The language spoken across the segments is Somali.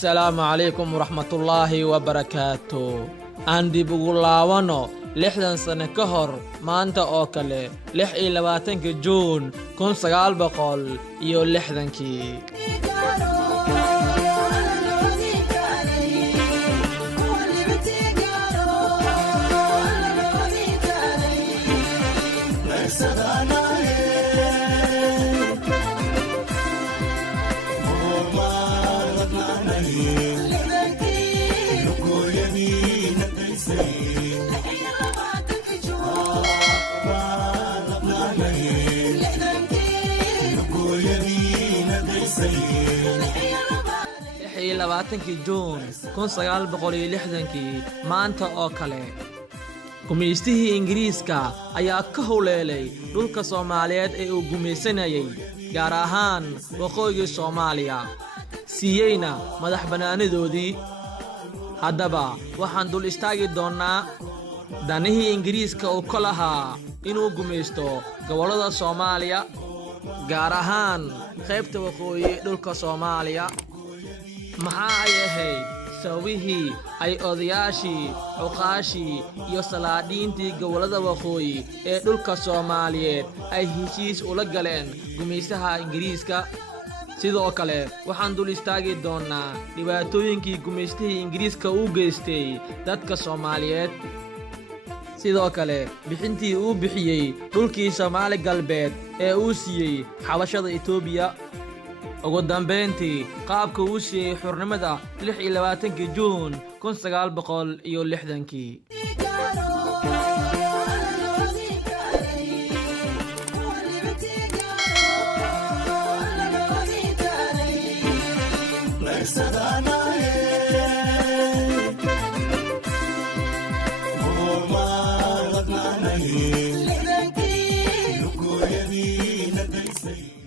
السلام عليكم ورحمة الله وبركاته. عندي بقول لعوانو لحدن سنة كهر ما أنت أوكله لح إلى باتنك جون كون سقال بقول يو لحدنكي لباتنكي جون كون سقال بقولي لحدنكي ما أنت أوكله gumaystihii ingiriiska ayaa ka howleelay dhulka Soomaaliyeed ee uu gumaysanayay gaar ahaan waqooyiga Soomaaliya siiyeyna madax banaanidoodii haddaba waxaan dul istaagi doonaa danihii ingiriiska uu ka lahaa inuu gumaysto gobolada Soomaaliya gaar ahaan qaybta waqooyi dhulka Soomaaliya maxaa ay ahayd sababihii ay odayaashii cuqaashii iyo salaadiintii gobolada waqooyi ee dhulka Soomaaliyeed ay heshiis ula galeen gumaysaha ingiriiska sidoo kale waxaan dul istaagi doonaa dhibaatooyinkii gumaystihii ingiriiska uu geystay dadka Soomaaliyeed sidoo kale bixintii uu bixiyay dhulkii Soomaali galbeed ee uu siiyay xabashada Itoobiya ugu dambeyntii qaabka uu siiyay xurnimada 26 Juun 1960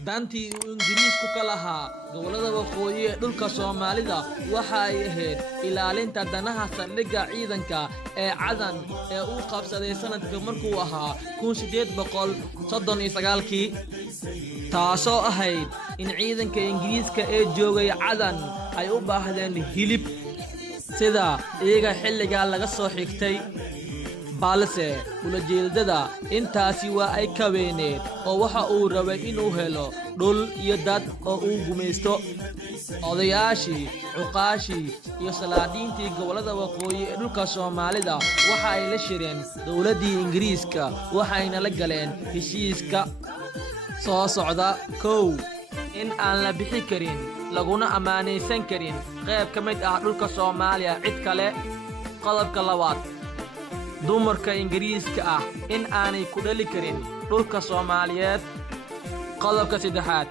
dantii uu ingiriisku ka lahaa gobolada waqooyi ee dhulka Soomaalida waxa ay ahayd ilaalinta danaha saldhigga ciidanka ee Cadan ee uu qabsaday sanadka markuu ahaa 1839 taasoo ahayd in ciidanka ingiriiska ee joogay Cadan ay u baahdeen hilib sida iyaga xilliga laga soo xigtay balse ulajeedada intaasi waa ay ka weyneed oo waxa uu rabay inuu helo dhul iyo dad oo uu gumaysto odayaashii cuqaashii iyo salaadiintii gobolada waqooyi ee dhulka Soomaalida waxa ay la shireen dawladii ingiriiska waxayna la galeen heshiiska soo socda kow in aan la bixi karin laguna amaanaysan karin qayb ka mid ah dhulka Soomaaliya cid kale qodobka labaad dumarka ingiriiska ah in aanay ku dhali karin dhulka Soomaaliyeed qodobka saddexaad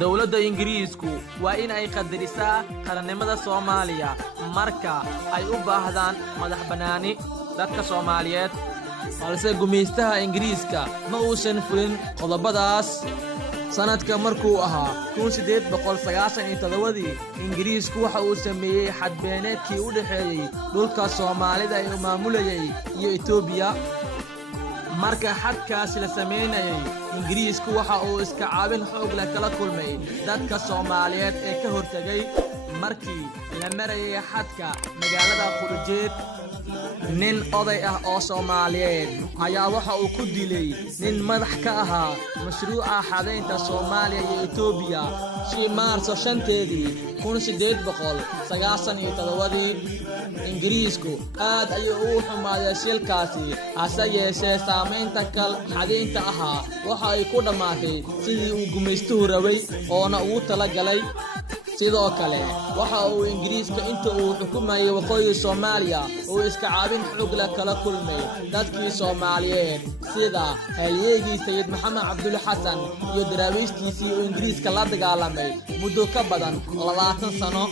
dawladda ingiriisku waa in ay qadarisaa qarannimada Soomaaliya marka ay u baahdaan madax banaani dadka Soomaaliyeed balse gumaystaha ingiriiska ma uusan fulin qodobadaas sanadka markuu ahaa 1897 ingiriisku waxa uu sameeyay xadbeeneedkii u dhaxeeyay dhulka Soomaalida ee maamulayay iyo Itoobiya marka xadkaas la sameeyay ingiriisku waxa uu iska caabin xoog leh kala kulmay dadka Soomaaliyeed ee ka hortagay markii la marayay xadka magaalada Qurjeed nin oday ah oo Soomaaliyeed ayaa waxa uu ku dilay nin madax ka ahaa mashruuca xadeynta Soomaaliya iyo Itoobiya Maarso 5 1897 ingiriisku aad ayuu u xumaaday shilkaasi hase yeeshee saameynta kal xadeynta ahaa waxa ay ku dhamaatay sidii uu gumaystuhu rabay oona ugu talagalay sidoo kale waxa uu ingiriiska inta uu xukumayay waqooyiga Soomaaliya uu iska caabin xoog leh kala kulmay dadkii Soomaaliyeed sida halyeegii Sayid Maxamed Cabdulle Xasan iyo daraawiishtiisii oo ingiriiska la dagaalamay muddo ka badan 20 sano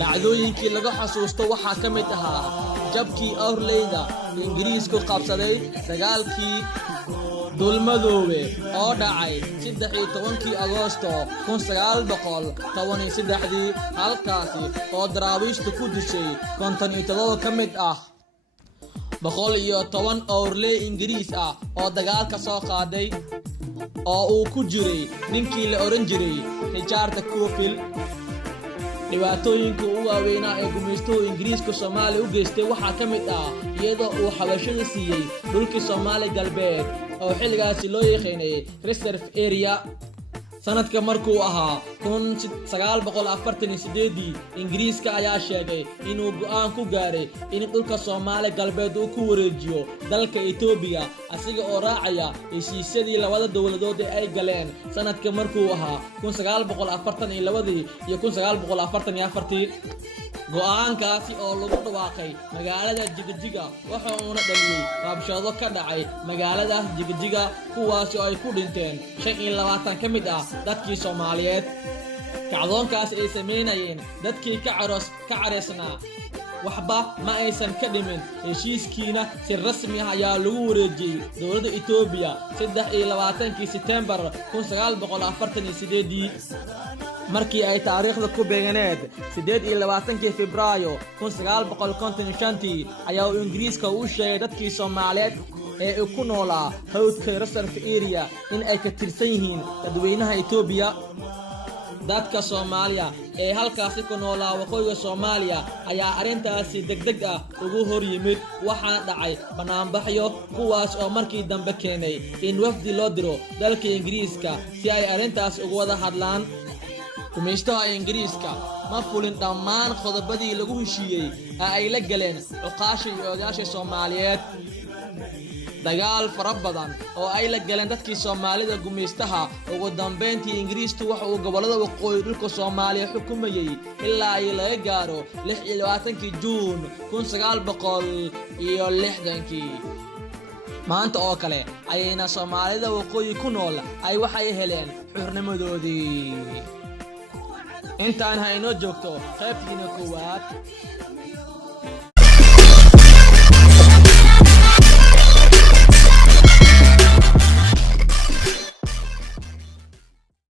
dhacdooyinkii laga xasuusto waxa ka mid ahaa jabkii Orleyda ingiriisku qabsaday dagaalkii dulmadoowe oo dhacay 13 Agoosto 1913 halkaasi oo daraawiishtu ku dishay 57 ka mid ah 110 Orley ingiriis ah oo dagaalka soo qaaday oo uu ku jiray ninkii la oran jiray Richard Cofield dhibaatooyinka ugu waaweynaa ee gumaystuhu Ingiriiska Soomaaliya u geystay waxaa ka mid ah iyadoo uu xabashada siiyey dhulkii Soomaali galbeed oo xilligaasi loo yaqaanay reserve area. sanadka markuu ahaa 1948 Ingiriiska ayaa sheegay inuu go'aan ku gaaray in dhulka Soomaali galbeed uu ku wareejiyo dalka Itoobiya asiga oo raacaya heshiisyadii labada dawladood ee ay galeen sanadka markuu ahaa 1942 iyo 1944. go'aankaasi oo lagu dhawaaqay magaalada Jigjiga waxa uu dhaliyay rabshado ka dhacay magaalada Jigjiga kuwaas oo ay ku dhinteen 25 ka mid ah dadkii Soomaaliyeed. kacdoonkaas ay sameynayeen dadkii ka careysnaa waxba ma aysan ka dhimin heshiiskiina si rasmi ah ayaa lagu wareejiyay dawladda Itoobiya 23 September 1948. markii ay taariikhda ku beeganeed 28 Febraayo 1955 ayaa Ingiriiska uu sheegay dadkii Soomaaliyeed ee ku noolaa hawdka reserve area in ay ka tirsan yihiin dadweynaha Itoobiya. dadka Soomaaliya ee halkaasi ku noolaa waqooyiga Soomaaliya ayaa arintaasi degdeg ah ugu hor yimid waxaana dhacay banaanbaxyo kuwaas oo markii dambe keenay in wafdi loo diro dalka Ingiriiska si ay arintaas uga wada hadlaan. gumaystaha Ingiriiska ma fulin dhammaan qodobadii lagu heshiiyey ay la galeen uqaasha iyo odayaasha Soomaaliyeed. dagaal fara badan oo ay la galeen dadkii Soomaalida gumaystaha ugu dambeyntii Ingiriistu waxa uu gobolada waqooyi dhulka Soomaaliya xukumayay ilaa ay laga gaaro 26 Juun 1960. maanta oo kale ayayna Soomaalida waqooyi ku nool ay waxay heleen xurnimadoodii. intaan hayno joogto qaybtiina koowaad.